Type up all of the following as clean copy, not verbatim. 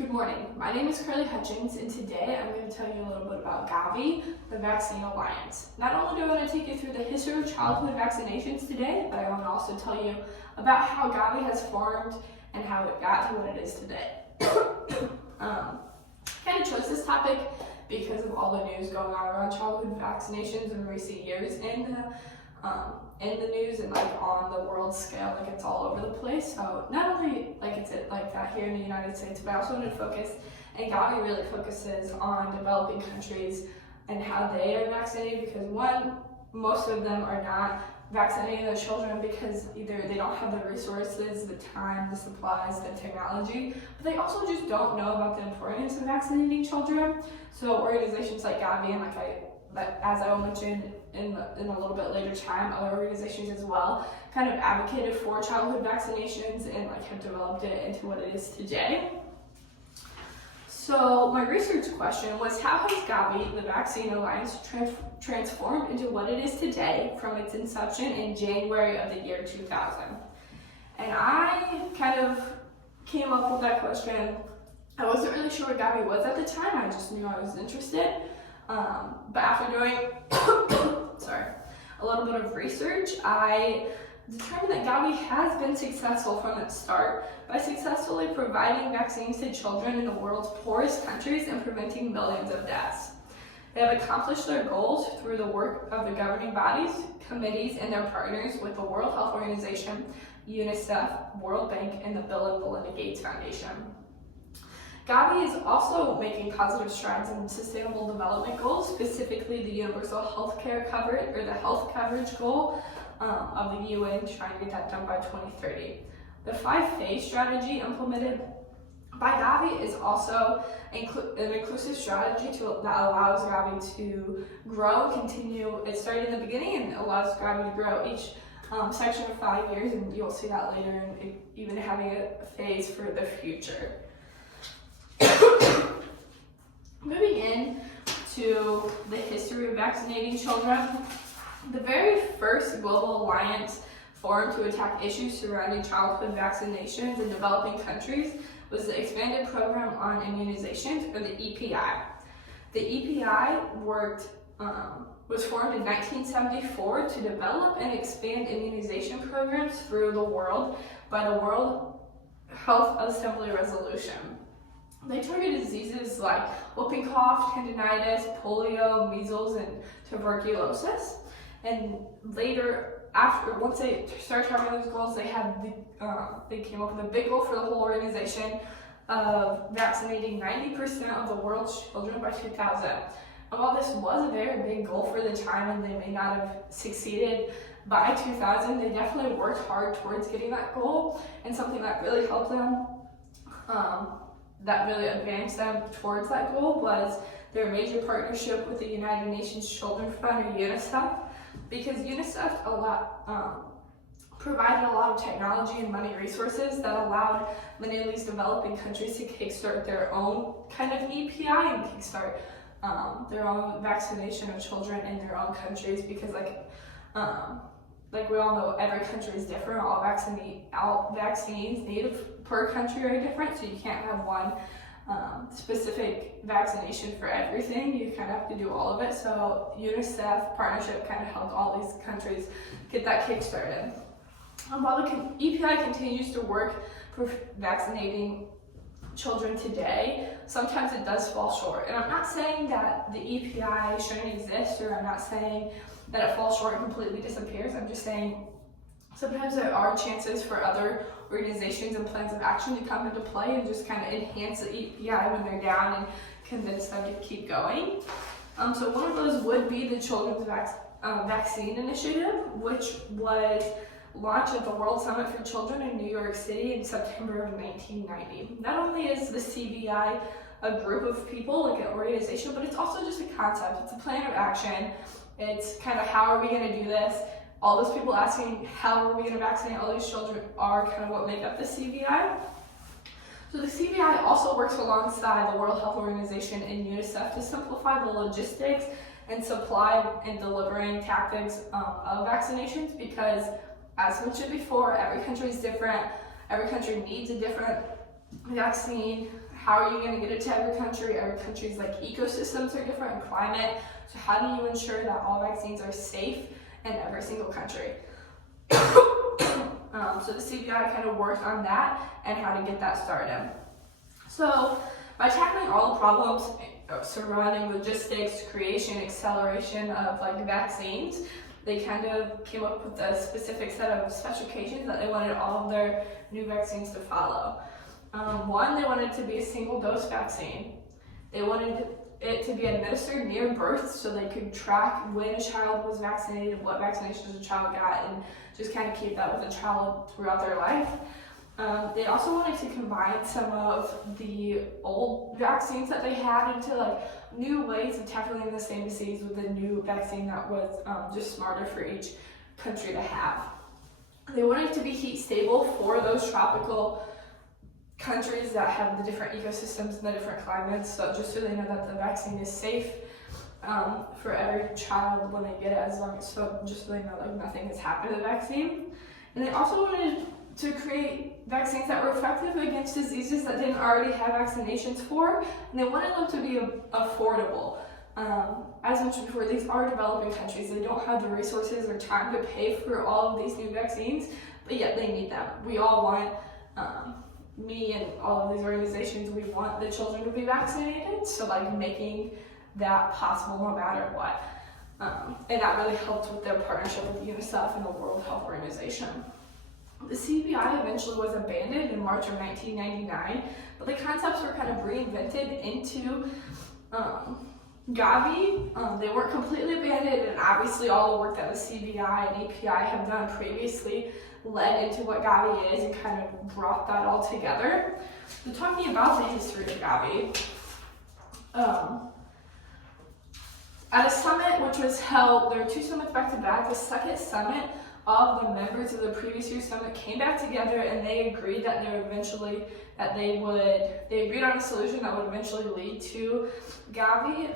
Good morning. My name is Karlie Hutchins, and today I'm going to tell you a little bit about GAVI, the Vaccine Alliance. Not only do I want to take you through the history of childhood vaccinations today, but I want to also tell you about how GAVI has formed and how it got to what it is today. Kind of chose this topic because of all the news going on around childhood vaccinations in recent years in the news and on the world scale, it's all over the place. So not only it's like that here in the United States, but I also wanted to focus, and GAVI really focuses on developing countries and how they are vaccinated, because one, most of them are not vaccinating their children because either they don't have the resources, the time, the supplies, the technology, but they also just don't know about the importance of vaccinating children. So organizations like GAVI and as I will mention in a little bit later time, other organizations as well, kind of advocated for childhood vaccinations and have developed it into what it is today. So my research question was, how has GAVI, the Vaccine Alliance, transformed into what it is today from its inception in January of the year 2000? And I kind of came up with that question. I wasn't really sure what GAVI was at the time. I just knew I was interested. But after doing a little bit of research, I determined that GAVI has been successful from its start by successfully providing vaccines to children in the world's poorest countries and preventing millions of deaths. They have accomplished their goals through the work of the governing bodies, committees, and their partners with the World Health Organization, UNICEF, World Bank, and the Bill and Melinda Gates Foundation. GAVI is also making positive strides in sustainable development goals, specifically the universal health care coverage, or the health coverage goal of the UN, trying to get that done by 2030. The 5-phase strategy implemented by GAVI is also an inclusive strategy that allows GAVI to grow and continue. It started in the beginning and allows GAVI to grow each section of 5 years, and you'll see that later, and even having a phase for the future. Moving in to the history of vaccinating children, the very first global alliance formed to attack issues surrounding childhood vaccinations in developing countries was the Expanded Program on Immunizations, or the EPI. The EPI was formed in 1974 to develop and expand immunization programs through the world by the World Health Assembly resolution. They target diseases like whooping cough, tendinitis, polio, measles, and tuberculosis. And later, once they started targeting those goals, they came up with a big goal for the whole organization of vaccinating 90% of the world's children by 2000. And while this was a very big goal for the time, and they may not have succeeded by 2000, they definitely worked hard towards getting that goal. And something that really helped them, that really advanced them towards that goal, was their major partnership with the United Nations Children Fund, or UNICEF, because UNICEF provided a lot of technology and money resources that allowed many of these developing countries to kickstart their own kind of EPI and kickstart their own vaccination of children in their own countries, because we all know, every country is different. All vaccines needed per country are different, so you can't have one specific vaccination for everything. You kind of have to do all of it. So UNICEF partnership kind of helped all these countries get that kick started. While the EPI continues to work for vaccinating children today, sometimes it does fall short. And I'm not saying that the EPI shouldn't exist, or I'm not saying that it falls short and completely disappears. I'm just saying sometimes there are chances for other organizations and plans of action to come into play and just kind of enhance the EPI when they're down and convince them to keep going. So one of those would be the Children's Vaccine Initiative, which was launched at the World Summit for Children in New York City in September of 1990. Not only is the CVI a group of people, an organization, but it's also just a concept. It's a plan of action. It's kind of, how are we going to do this? All those people asking, how are we going to vaccinate all these children, are kind of what make up the CVI. So the CVI also works alongside the World Health Organization and UNICEF to simplify the logistics and supply and delivering tactics of vaccinations, because, as mentioned before, every country is different. Every country needs a different vaccine, How are you going to get it to every country? Every country's like ecosystems are different and climate. So how do you ensure that all vaccines are safe in every single country? So the CBI kind of worked on that and how to get that started. So by tackling all the problems surrounding logistics, creation, acceleration of like vaccines, they kind of came up with a specific set of specifications that they wanted all of their new vaccines to follow. One, they wanted it to be a single dose vaccine. They wanted it to be administered near birth so they could track when a child was vaccinated, what vaccinations a child got, and just kind of keep that with the child throughout their life. They also wanted to combine some of the old vaccines that they had into like new ways of tackling the same disease with a new vaccine that was just smarter for each country to have. They wanted it to be heat stable for those tropical countries that have the different ecosystems and the different climates, so just so they know that the vaccine is safe for every child when they get it, just so they know like nothing has happened to the vaccine. And they also wanted to create vaccines that were effective against diseases that didn't already have vaccinations for, and they wanted them to be affordable. As mentioned before, these are developing countries. They don't have the resources or time to pay for all of these new vaccines, but yet they need them. We all want, me and all of these organizations, we want the children to be vaccinated, so like making that possible no matter what. And that really helped with their partnership with UNICEF and the World Health Organization. The CBI eventually was abandoned in March of 1999, but the concepts were kind of reinvented into GAVI. They weren't completely abandoned, and obviously all the work that the CBI and API have done previously led into what GAVI is and kind of brought that all together. So talking about the history of GAVI, at a summit which was held, there were 2 summits back to back. The second summit, all of the members of the previous year's summit came back together and they agreed that they agreed on a solution that would eventually lead to GAVI.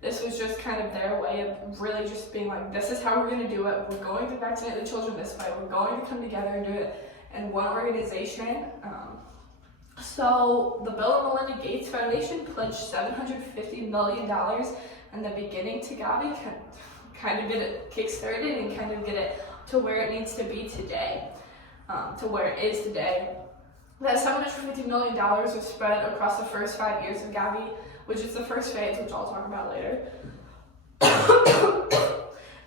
This was just kind of their way of really just being like, this is how we're going to do it. We're going to vaccinate the children this way. We're going to come together and do it in one organization. So the Bill and Melinda Gates Foundation pledged $750 million in the beginning to GAVI, kind of get it kick-started and kind of get it to where it needs to be today, to where it is today. That $750 million was spread across the first 5 years of GAVI, which is the first phase, which I'll talk about later.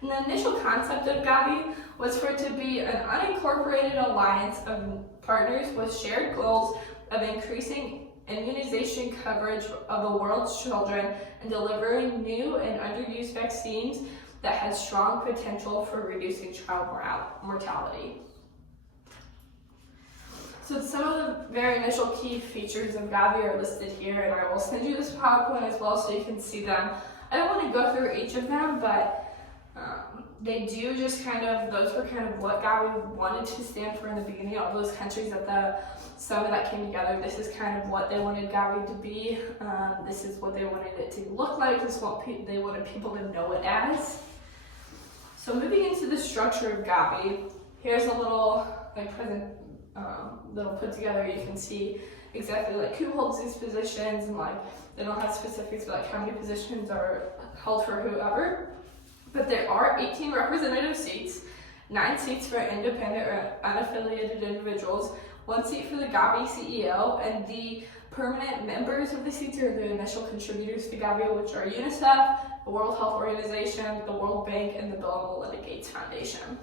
And the initial concept of GAVI was for it to be an unincorporated alliance of partners with shared goals of increasing immunization coverage of the world's children and delivering new and underused vaccines that had strong potential for reducing child mortality. So some of the very initial key features of GAVI are listed here, and I will send you this PowerPoint as well so you can see them. I don't want to go through each of them, but they do just kind of, those were kind of what GAVI wanted to stand for in the beginning. All those countries at the summit that came together, this is kind of what they wanted GAVI to be. This is what they wanted it to look like. This is what they wanted people to know it as. So moving into the structure of GAVI, here's a little little put together. You can see exactly like who holds these positions, and like they don't have specifics about like how many positions are held for whoever. But there are 18 representative seats, 9 seats for independent or unaffiliated individuals, 1 seat for the GAVI CEO, and the permanent members of the seats are the initial contributors to GAVI, which are UNICEF, the World Health Organization, the World Bank, and the Bill and Melinda Gates Foundation.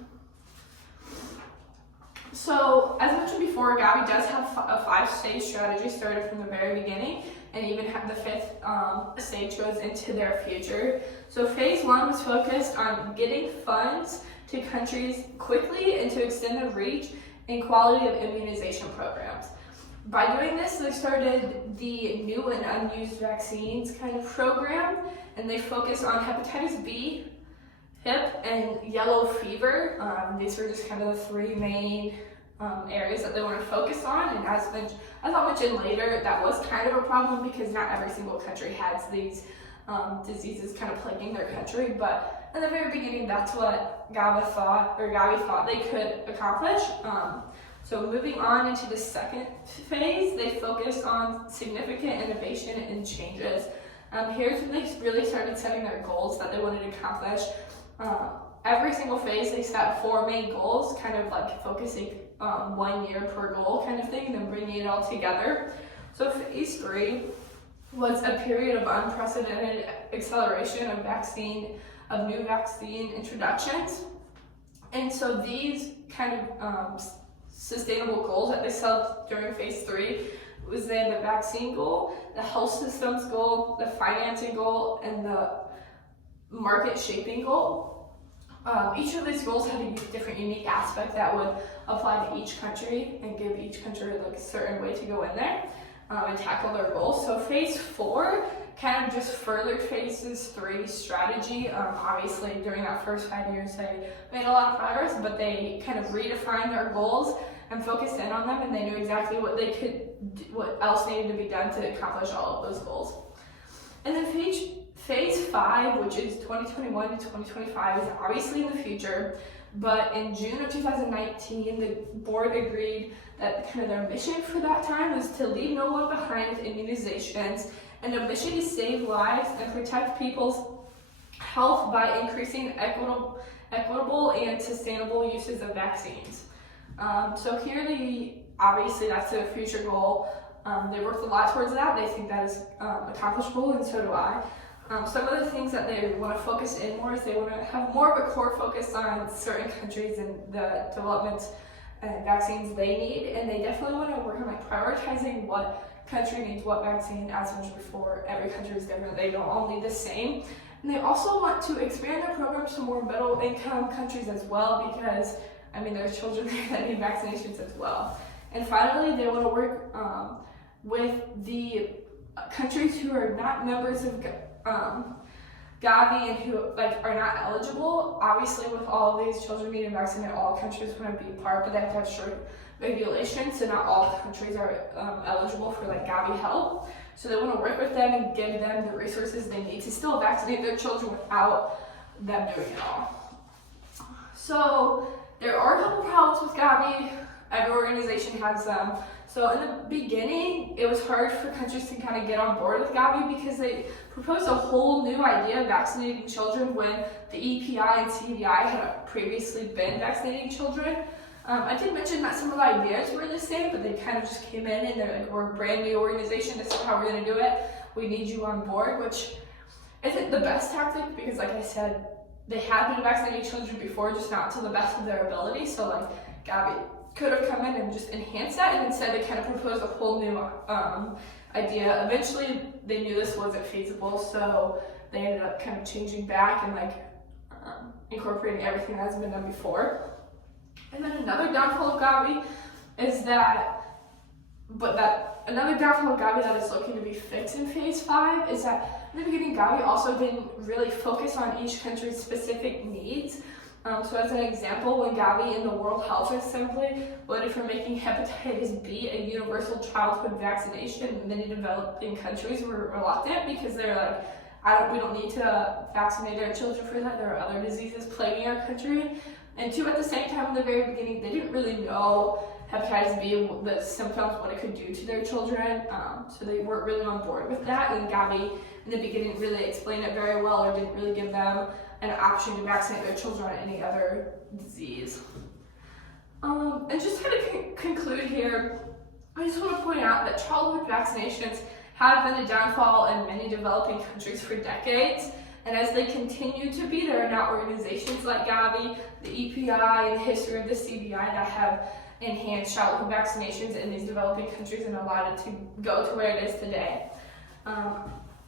So, as mentioned before, GAVI does have a 5-stage strategy started from the very beginning, and even have the 5th stage goes into their future. So phase 1 was focused on getting funds to countries quickly and to extend the reach and quality of immunization programs. By doing this, they started the new and unused vaccines kind of program, and they focused on hepatitis B, hip, and yellow fever. These were just kind of the 3 main areas that they want to focus on, and as I'll mention later, that was kind of a problem because not every single country has these diseases kind of plaguing their country, but in the very beginning, that's what GAVI thought they could accomplish. So moving on into the second phase, they focused on significant innovation and changes. Here's when they really started setting their goals that they wanted to accomplish. Every single phase, they set 4 main goals, kind of like focusing 1 year per goal kind of thing, and then bringing it all together. So phase 3 was a period of unprecedented acceleration of new vaccine introductions. And so these kind of sustainable goals that they set during phase 3 was then the vaccine goal, the health systems goal, the financing goal, and the market shaping goal. Each of these goals had a different unique aspect that would apply to each country and give each country like a certain way to go in there and tackle their goals. So phase 4 kind of just furthered phases 3's strategy. Obviously during that first 5 years they made a lot of progress, but they kind of redefined their goals and focused in on them, and they knew exactly what else needed to be done to accomplish all of those goals. And then phase 5, which is 2021 to 2025, is obviously in the future, but in June of 2019, the board agreed that kind of their mission for that time was to leave no one behind with immunizations, and a mission to save lives and protect people's health by increasing equitable and sustainable uses of vaccines. So here obviously that's a future goal. They worked a lot towards that. They think that is accomplishable, and so do I. Some of the things that they want to focus in more is they want to have more of a core focus on certain countries and the development and vaccines they need, and they definitely want to work on like prioritizing what country needs what vaccine. As mentioned before, every country is different. They don't all need the same. And they also want to expand their programs to more middle income countries as well, because I mean there's children that need vaccinations as well. And finally, they want to work with the countries who are not members of GAVI and who are not eligible. Obviously, with all of these children needing vaccinated, all countries want to be part, but they have to have strict regulations, so not all countries are eligible for GAVI help. So they want to work with them and give them the resources they need to still vaccinate their children without them doing it all. So there are a couple problems with GAVI. Every organization has them. So in the beginning, it was hard for countries to kind of get on board with GAVI because they proposed a whole new idea of vaccinating children when the EPI and CVI had previously been vaccinating children. I did mention that some of the ideas were the same, but they kind of just came in and they're like, we're a brand new organization, this is how we're going to do it. We need you on board, which isn't the best tactic because, like I said, they had been vaccinating children before, just not to the best of their ability. So GAVI could have come in and just enhanced that, and instead they kind of proposed a whole new idea. Eventually they knew this wasn't feasible, so they ended up kind of changing back and incorporating everything that has been done before. And then another downfall of GAVI is another downfall of GAVI that is looking to be fixed in phase 5 is that in the beginning GAVI also didn't really focus on each country's specific needs. So as an example, when GAVI and the World Health Assembly voted for making hepatitis B a universal childhood vaccination, many developing countries were reluctant because they're like, we don't need to vaccinate our children for that. There are other diseases plaguing our country. And two, at the same time, in the very beginning, they didn't really know hepatitis B, the symptoms, what it could do to their children. So they weren't really on board with that. And GAVI in the beginning didn't really explain it very well, or didn't really give them an option to vaccinate their children on any other disease. And just kind of conclude here, I just want to point out that childhood vaccinations have been a downfall in many developing countries for decades. And as they continue to be, there are now organizations like GAVI, the EPI, and the history of the CVI that have enhanced childhood vaccinations in these developing countries and allowed it to go to where it is today.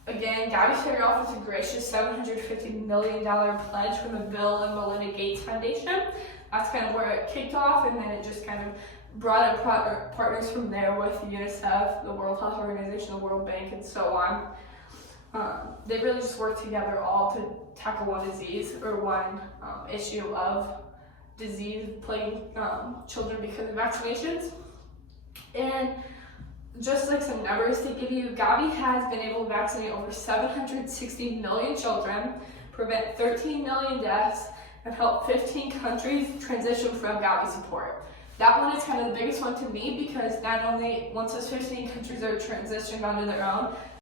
Again, GAVI started off with a gracious $750 million pledge from the Bill and Melinda Gates Foundation. That's kind of where it kicked off, and then it just kind of brought in partners from there with UNICEF, the World Health Organization, the World Bank, and so on. They really just work together all to tackle one disease or one issue of disease plaguing children because of vaccinations. And just some numbers to give you, GAVI has been able to vaccinate over 760 million children, prevent 13 million deaths, and help 15 countries transition from GAVI support. that one is kind of the biggest one to me, because not only once those 15 countries are transitioned onto their own,